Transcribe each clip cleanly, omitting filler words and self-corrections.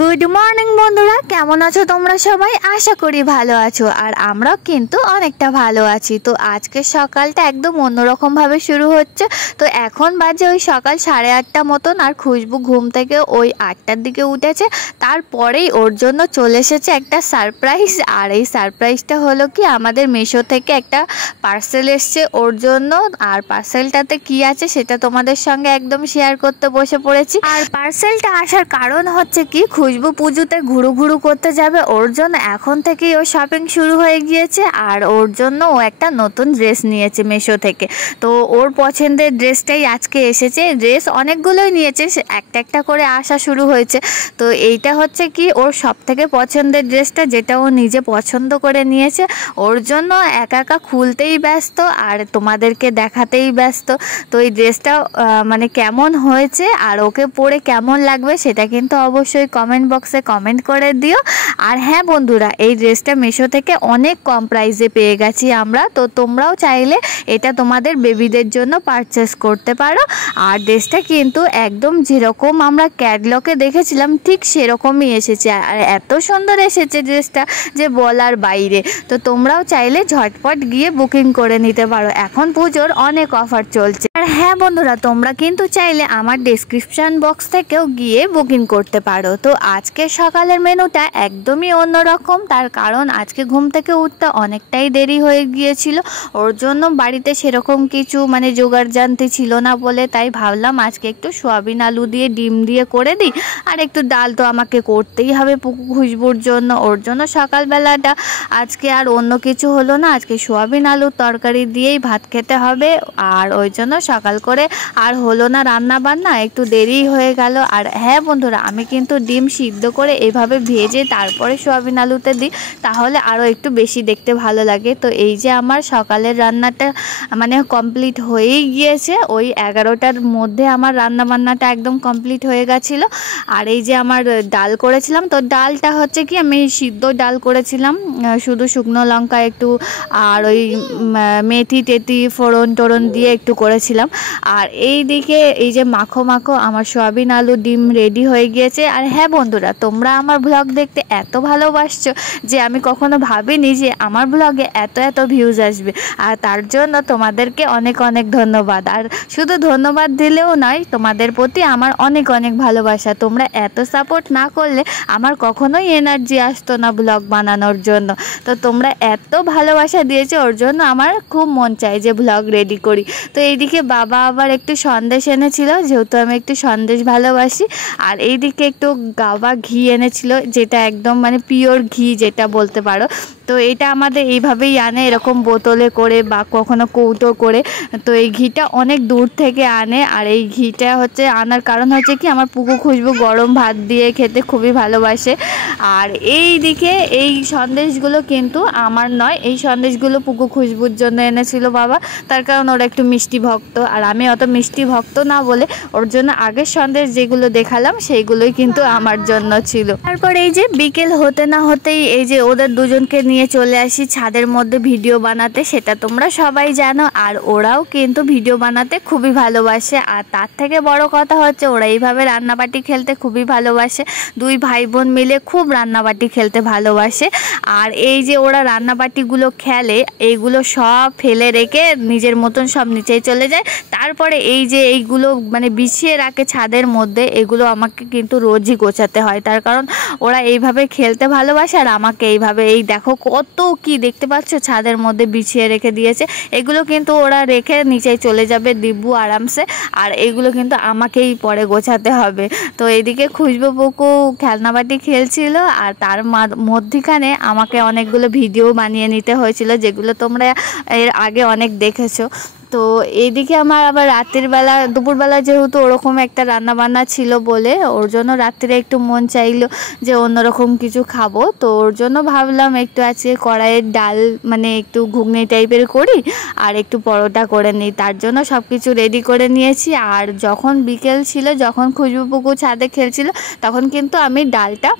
Good morning বন্ধুরা, কেমন আছো তোমরা সবাই? আশা করি ভালো আছো, আর আমরাও কিন্তু অনেকটা ভালো আছি। তো আজকের সকালটা একদম অন্যরকম ভাবে শুরু হচ্ছে। তো এখন বাজে ওই সকাল 8:30 মতন, আর খুশবু ঘুম থেকে ওই 8টার দিকে উঠেছে। তারপরেই ওর জন্য চলে এসেছে একটা সারপ্রাইজ। আর এই সারপ্রাইজটা হলো কি, আমাদের মিশো থেকে একটা পার্সেল এসছে ওর জন্য। আর পার্সেলটাতে কি আছে সেটা তোমাদের সঙ্গে একদম শেয়ার করতে বসে পড়েছি। আর পার্সেলটা আসার কারণ হচ্ছে কি, খুশবু পুজোতে ঘুরু ঘুরু করতে যাবে, ওর জন্য এখন থেকেই ও শপিং শুরু হয়ে গিয়েছে। আর ওর জন্য ও একটা নতুন ড্রেস নিয়েছে মিশো থেকে। তো ওর পছন্দের ড্রেসটাই আজকে এসেছে। ড্রেস অনেকগুলোই নিয়েছে, একটা একটা করে আসা শুরু হয়েছে। তো এইটা হচ্ছে কি ওর সব থেকে পছন্দের ড্রেসটা, যেটা ও নিজে পছন্দ করে নিয়েছে। ওর জন্য একা একা খুলতেই ব্যস্ত আর তোমাদেরকে দেখাতেই ব্যস্ত। তো এই ড্রেসটা মানে কেমন হয়েছে আর ওকে পরে কেমন লাগবে সেটা কিন্তু অবশ্যই কমেন্ট বক্সে কমেন্ট করে দিও। আর হ্যাঁ বন্ধুরা, এই ড্রেসটা মিশো থেকে অনেক কম প্রাইসে পেয়ে গেছি আমরা। তো তোমরাও চাইলে এটা তোমাদের বেবিদের জন্য পারচেস করতে পারো। আর ড্রেসটা কিন্তু একদম যেরকম আমরা ক্যাটলগে দেখেছিলাম ঠিক সেরকমই এসেছে। আর এত সুন্দর এসেছে ড্রেসটা যে বলার বাইরে। তো তোমরাও চাইলে ঝটপট গিয়ে বুকিং করে নিতে পারো, এখন পুজোর অনেক অফার চলছে। আর হ্যাঁ বন্ধুরা, তোমরা কিন্তু চাইলে আমার ডেসক্রিপশন বক্স থেকেও গিয়ে বুকিং করতে পারো। তো আজকে সকালের মেনুটা একদমই অন্যরকম, তার কারণ আজকে ঘুম থেকে উঠতে অনেকটাই দেরি হয়ে গিয়েছিল। ওর জন্য বাড়িতে সেরকম কিছু মানে জোগাড় জানতে ছিল না বলে, তাই ভাবলাম আজকে একটু সোয়াবিন আলু দিয়ে ডিম দিয়ে করে দিই। আর একটু ডাল তো আমাকে করতেই হবে খুশবুর জন্য। ওর জন্য সকালবেলাটা আজকে আর অন্য কিছু হলো না, আজকে সোয়াবিন আলুর তরকারি দিয়েই ভাত খেতে হবে। আর ওই জন্য সকাল করে আর হলো না রান্না বান্না, একটু দেরি হয়ে গেল। আর হ্যাঁ বন্ধুরা, আমি কিন্তু ডিম সিদ্ধ করে এভাবে ভেজে তারপরে সোয়াবিন আলুতে দিই, তাহলে আরও একটু বেশি দেখতে ভালো লাগে। তো এই যে আমার সকালের রান্নাটা মানে কমপ্লিট হয়েই গিয়েছে। ওই 11টার মধ্যে আমার রান্না বান্নাটা একদম কমপ্লিট হয়ে গেছিলো। আর এই যে আমার ডাল করেছিলাম, তো ডালটা হচ্ছে কি আমি সিদ্ধ ডাল করেছিলাম, শুধু শুকনো লঙ্কা একটু আর ওই মেথি টেথি ফোড়ন টোড়ন দিয়ে একটু করেছিলাম। আর এই দিকে এই যে মাখো মাখো আমার সোয়াবিন আলু ডিম রেডি হয়ে গিয়েছে। আর হ্যাঁ বন্ধুরা, তোমরা আমার ব্লগ দেখতে এত ভালোবাসছো যে আমি কখনো ভাবিনি যে আমার ব্লগে এত এত ভিউজ আসবে। আর তার জন্য তোমাদেরকে অনেক অনেক ধন্যবাদ। আর শুধু ধন্যবাদ দিলেও নয়, তোমাদের প্রতি আমার অনেক অনেক ভালোবাসা। তোমরা এত সাপোর্ট না করলে আমার কখনোই এনার্জি আসতো না ব্লগ বানানোর জন্য। তো তোমরা এত ভালোবাসা দিয়েছো, ওর জন্য আমার খুব মন চাই যে ব্লগ রেডি করি। তো এইদিকে বাবা আবার একটু সন্দেশ এনেছিল, যেহেতু আমি একটু সন্দেশ ভালোবাসি। আর এইদিকে একটু গাওয়া ঘি এনেছিল, যেটা একদম মানে পিওর ঘি যেটা বলতে পারো। তো এটা আমাদের এইভাবেই আনে, এরকম বোতলে করে বা কখনো কৌটো করে। তো এই ঘিটা অনেক দূর থেকে আনে। আর এই ঘিটা হচ্ছে আনার কারণ হচ্ছে কি, আমার পুকু খুশবু গরম ভাত দিয়ে খেতে খুবই ভালোবাসে। আর এই দিকে এই সন্দেশগুলো কিন্তু আমার নয়, এই সন্দেশগুলো পুকু খুশবুর জন্য এনেছিল বাবা, তার কারণ ওরা একটু মিষ্টি ভক্ত। আর আমি অত মিষ্টি ভক্ত না বলে ওর জন্য আগের সন্দেশ যেগুলো দেখালাম সেইগুলোই কিন্তু আমার জন্য ছিল। তারপর এই যে বিকেল হতে না হতেই এই যে ওদের দুজনকে নিয়ে চলে আসি ছাদের মধ্যে ভিডিও বানাতে, সেটা তোমরা সবাই জানো। আর ওরাও কিন্তু ভিডিও বানাতে খুবই ভালোবাসে। আর তার থেকে বড় কথা হচ্ছে ওরা এইভাবে রান্নাবাটি খেলতে খুবই ভালোবাসে। দুই ভাই বোন মিলে খুব রান্নাবাটি খেলতে ভালোবাসে। আর এই যে ওরা রান্নাবাটিগুলো খেলে, এইগুলো সব ফেলে রেখে নিজের মতন সব নিচেই চলে যায়। তারপরে এই যে এইগুলো মানে বিছিয়ে রাখে ছাদের মধ্যে, এগুলো আমাকে কিন্তু রোজই গোছাতে হয়, তার কারণ ওরা এইভাবে খেলতে ভালোবাসে। আর আমাকে এইভাবে এই দেখো কত কি দেখতে পাচ্ছ ছাদের মধ্যে বিছিয়ে রেখে দিয়েছে, এগুলো কিন্তু ওরা রেখে নিচেই চলে যাবে দিব্যু আরামসে। আর এগুলো কিন্তু আমাকেই পরে গোছাতে হবে। তো এইদিকে খুশবু পুকু খেলনাবাটি খেলছিল, আর তার মধ্যখানে আমাকে অনেকগুলো ভিডিও বানিয়ে নিতে হয়েছিল, যেগুলো তোমরা এর আগে অনেক দেখেছো। তো এইদিকে আমার আবার রাতের বেলা দুপুরবেলা যেহেতু ওরকম একটা রান্না বান্না ছিল বলে, ওর জন্য রাত্রে একটু মন চাইলো যে অন্যরকম কিছু খাবো। তো ওর জন্য ভাবলাম একটু আজকে কড়াইয়ের ডাল মানে একটু ঘুগনি টাইপের করি আর একটু পরোটা করে নিই, তার জন্য সব কিছু রেডি করে নিয়েছি। আর যখন বিকেল ছিল, যখন খুশবু পুকু ছাদে খেলছিল, তখন কিন্তু আমি ডালটা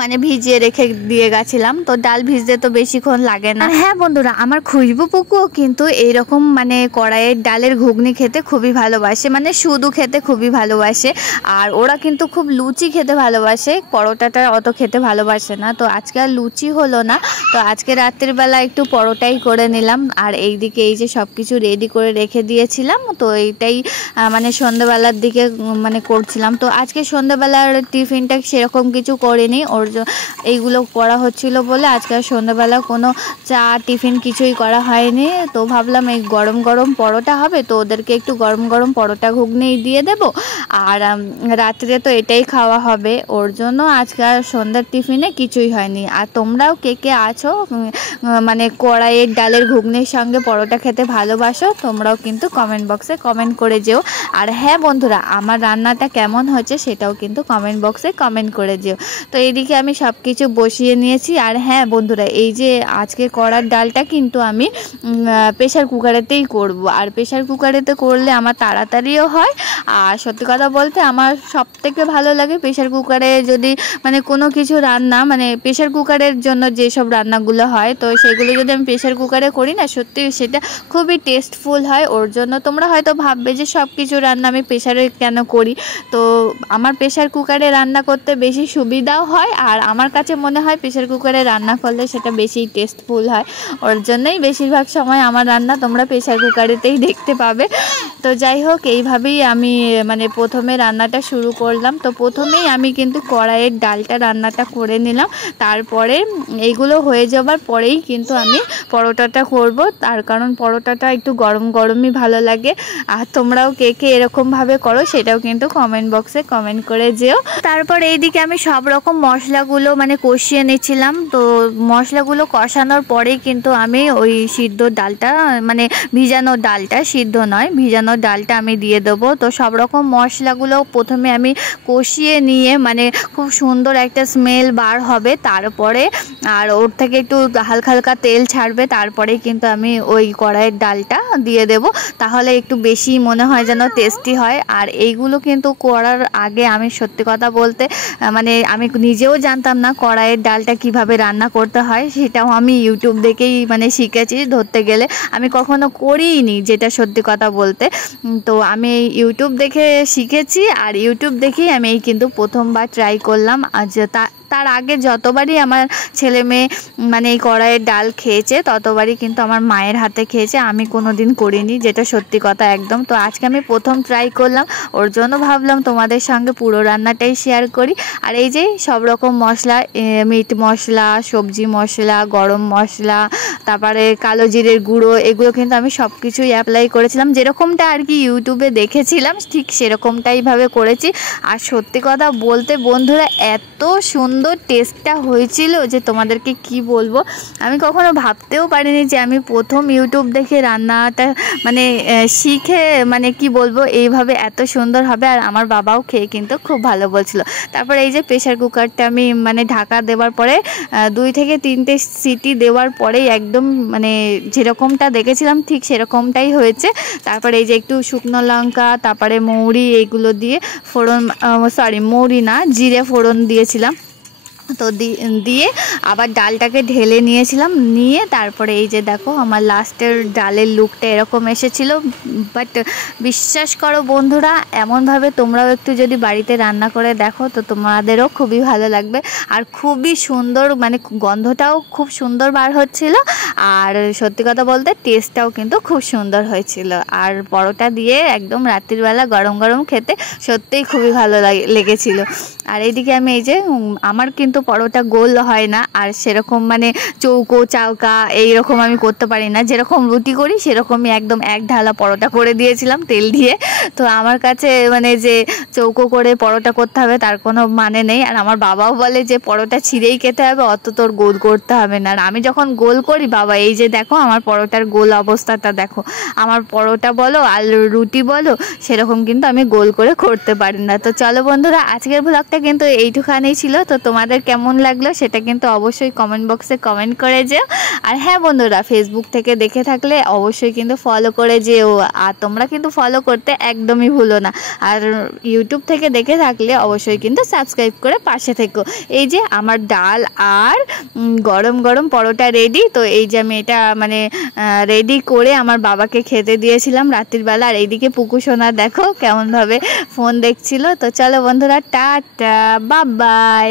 মানে ভিজিয়ে রেখে দিয়ে গেছিলাম। তো ডাল ভিজতে তো বেশিক্ষণ লাগে না। হ্যাঁ বন্ধুরা, আমার খুশবু পুকুও কিন্তু এইরকম মানে কড়াইয়ের ডালের ঘুগনি খেতে খুবই ভালোবাসে, মানে শুধু খেতে খুবই ভালোবাসে। আর ওরা কিন্তু খুব লুচি খেতে ভালোবাসে, পরোটাটা অত খেতে ভালোবাসে না। তো আজকে আর লুচি হলো না, তো আজকে রাত্রির বেলা একটু পরোটাই করে নিলাম। আর এইদিকে এই যে সব কিছু রেডি করে রেখে দিয়েছিলাম, তো এইটাই মানে সন্ধ্যেবেলার দিকে মানে করছিলাম। তো আজকে সন্ধ্যেবেলার টিফিনটা সেরকম কিছু করিনি, এইগুলো করা হচ্ছিল বলে আজকে সন্ধ্যাবেলা কোনো চা টিফিন কিছুই করা হয়নি। তো ভাবলাম এই গরম গরম পরোটা হবে, তো ওদেরকে একটু গরম গরম পরোটা ঘুগনি দিয়ে দেব। আর রাত্রে তো এটাই খাওয়া হবে, ওর জন্য আজকে আর সন্ধ্যার টিফিনে কিছুই হয়নি। আর তোমরাও কে কে আছো মানে কড়াইয়ের ডালের ঘুগনির সঙ্গে পরোটা খেতে ভালোবাসো, তোমরাও কিন্তু কমেন্ট বক্সে কমেন্ট করে যেও। আর হ্যাঁ বন্ধুরা, আমার রান্নাটা কেমন হচ্ছে সেটাও কিন্তু কমেন্ট বক্সে কমেন্ট করে যেও। তো এইদিকে আমি সব কিছু বসিয়ে নিয়েছি। আর হ্যাঁ বন্ধুরা, এই যে আজকে করার ডালটা কিন্তু আমি প্রেশার কুকারেতেই করব। আর প্রেশার কুকারেতে করলে আমার তাড়াতাড়িও হয়। আর সত্যি কথা বলতে আমার সব থেকে ভালো লাগে প্রেশার কুকারে যদি মানে কোনো কিছু রান্না, মানে প্রেশার কুকারের জন্য যেসব রান্নাগুলো হয়, তো সেগুলো যদি আমি প্রেশার কুকারে করি না, সত্যি সেটা খুবই টেস্টফুল হয়। ওর জন্য তোমরা হয়তো ভাববে যে সব কিছু রান্না আমি প্রেশারে কেন করি, তো আমার প্রেশার কুকারে রান্না করতে বেশি সুবিধাও হয়। আর আমার কাছে মনে হয় প্রেশার কুকারে রান্না করলে সেটা বেশি টেস্টফুল হয়, ওর জন্যই বেশিরভাগ সময় আমার রান্না তোমরা প্রেশার কুকারেতেই দেখতে পাবে। তো যাই হোক, এইভাবেই আমি মানে প্রথমে রান্নাটা শুরু করলাম। তো প্রথমেই আমি কিন্তু কড়াইয়ের ডালটা রান্নাটা করে নিলাম, তারপরে এইগুলো হয়ে যাবার পরেই কিন্তু আমি পরোটাটা করব। তার কারণ পরোটাটা একটু গরম গরমই ভালো লাগে। আর তোমরাও কে কে এরকমভাবে করো সেটাও কিন্তু কমেন্ট বক্সে কমেন্ট করে যেও। তারপর এইদিকে আমি সব রকম মশলাগুলো মানে কষিয়ে নিচ্ছিলাম। তো মশলাগুলো কষানোর পরেই কিন্তু আমি ওই সিদ্ধ ডালটা, মানে ভিজানো ডালটা, সিদ্ধ নয় ভিজানো ডালটা আমি দিয়ে দেবো। তো সব রকম মশলাগুলো প্রথমে আমি কষিয়ে নিয়ে মানে খুব সুন্দর একটা স্মেল বার হবে, তারপরে আর ওর থেকে একটু হালকা হালকা তেল ছাড়বে, তারপরে কিন্তু আমি ওই কড়াইয়ের ডালটা দিয়ে দেব। তাহলে একটু বেশি মনে হয় যেন টেস্টি হয়। আর এইগুলো কিন্তু করার আগে আমি সত্যি কথা বলতে মানে আমি নিজেও জানতাম না কড়াইয়ের ডালটা কিভাবে রান্না করতে হয়, সেটাও আমি ইউটিউব দেখেই মানে শিখেছি। ধরতে গেলে আমি কখনো করিনি, যেটা সত্যি কথা বলতে। তো আমি ইউটিউব দেখে শিখেছি, আর ইউটিউব দেখেই আমি এই কিন্তু প্রথমবার ট্রাই করলাম। আর তার আগে যতবারই আমার ছেলে মেয়ে মানে এই কড়াইয়ের ডাল খেয়েছে, ততবারই কিন্তু আমার মায়ের হাতে খেয়েছে, আমি কোনো দিন করিনি, যেটা সত্যি কথা একদম। তো আজকে আমি প্রথম ট্রাই করলাম, ওর জন্য ভাবলাম তোমাদের সঙ্গে পুরো রান্নাটাই শেয়ার করি। আর এই যে সব রকম মশলা, মিট মশলা, সবজি মশলা, গরম মশলা, তারপরে কালো জিরের গুঁড়ো, এগুলো কিন্তু আমি সব কিছুই অ্যাপ্লাই করেছিলাম, যেরকমটা আর কি ইউটিউবে দেখেছিলাম ঠিক সেরকমটাইভাবে করেছি। আর সত্যি কথা বলতে বন্ধুরা, এত সুন্দর টেস্টটা হয়েছিল যে তোমাদেরকে কি বলবো। আমি কখনো ভাবতেও পারিনি যে আমি প্রথম ইউটিউব দেখে রান্নাটা মানে শিখে মানে কি বলবো এইভাবে এত সুন্দর হবে। আর আমার বাবাও খেয়ে কিন্তু খুব ভালো বলছিল। তারপর এই যে প্রেশার কুকারটা আমি মানে ঢাকা দেওয়ার পরে 2 থেকে 3টে সিটি দেওয়ার পরেই একদম মানে যেরকমটা দেখেছিলাম ঠিক সেরকমটাই হয়েছে। তারপরে এই যে একটু শুকনো লঙ্কা, তারপরে মৌরি, এইগুলো দিয়ে ফোড়ন, মৌরি না, জিরে ফোড়ন দিয়েছিলাম। তো দিয়ে আবার ডালটাকে ঢেলে নিয়েছিলাম, নিয়ে তারপরে এই যে দেখো আমার লাস্টের ডালের লুকটা এরকম এসেছিল। বাট বিশ্বাস করো বন্ধুরা, এমনভাবে তোমরাও একটু যদি বাড়িতে রান্না করে দেখো তো তোমাদেরও খুবই ভালো লাগবে। আর খুবই সুন্দর মানে গন্ধটাও খুব সুন্দর বার হচ্ছিল, আর সত্যি কথা বলতে টেস্টটাও কিন্তু খুব সুন্দর হয়েছিল। আর পরোটা দিয়ে একদম রাত্রিবেলা গরম গরম খেতে সত্যিই খুবই ভালো লেগেছিল। আর এইদিকে আমি এই যে আমার কিন্তু পরোটা গোল হয় না, আর সেরকম মানে চৌকো চাওকা এইরকম আমি করতে পারি না। যেরকম রুটি করি সেরকমই একদম এক ঢালা পরোটা করে দিয়েছিলাম তেল দিয়ে। তো আমার কাছে মানে যে চৌকো করে পরোটা করতে হবে তার কোনো মানে নেই। আর আমার বাবাও বলে যে পরোটা ছিঁড়েই খেতে হবে, অত তোর গোল করতে হবে না। আর আমি যখন গোল করি, বাবা এই যে দেখো আমার পরোটার গোল অবস্থাটা দেখো, আমার পরোটা বলো আর রুটি বলো সেরকম কিন্তু আমি গোল করে করতে পারি না। তো চলো বন্ধুরা, আজকের ব্লগটা কিন্তু এইটুখানেই ছিল। তো তোমাদের কেমন লাগলো সেটা কিন্তু অবশ্যই কমেন্ট বক্সে কমেন্ট করে যেও। আর হ্যাঁ বন্ধুরা, ফেসবুক থেকে দেখে থাকলে অবশ্যই কিন্তু ফলো করে যেও, আর তোমরা কিন্তু ফলো করতে একদমই ভুলো না। আর ইউটিউব থেকে দেখে থাকলে অবশ্যই কিন্তু সাবস্ক্রাইব করে পাশে থেকো। এই যে আমার ডাল আর গরম গরম পরোটা রেডি। তো এই যে আমি এটা মানে রেডি করে আমার বাবাকে খেতে দিয়েছিলাম রাত্রির বেলা। আর এইদিকে পুকু সোনা দেখো কেমনভাবে ফোন দেখছিল। তো চলো বন্ধুরা, টাটা, বাই বাই।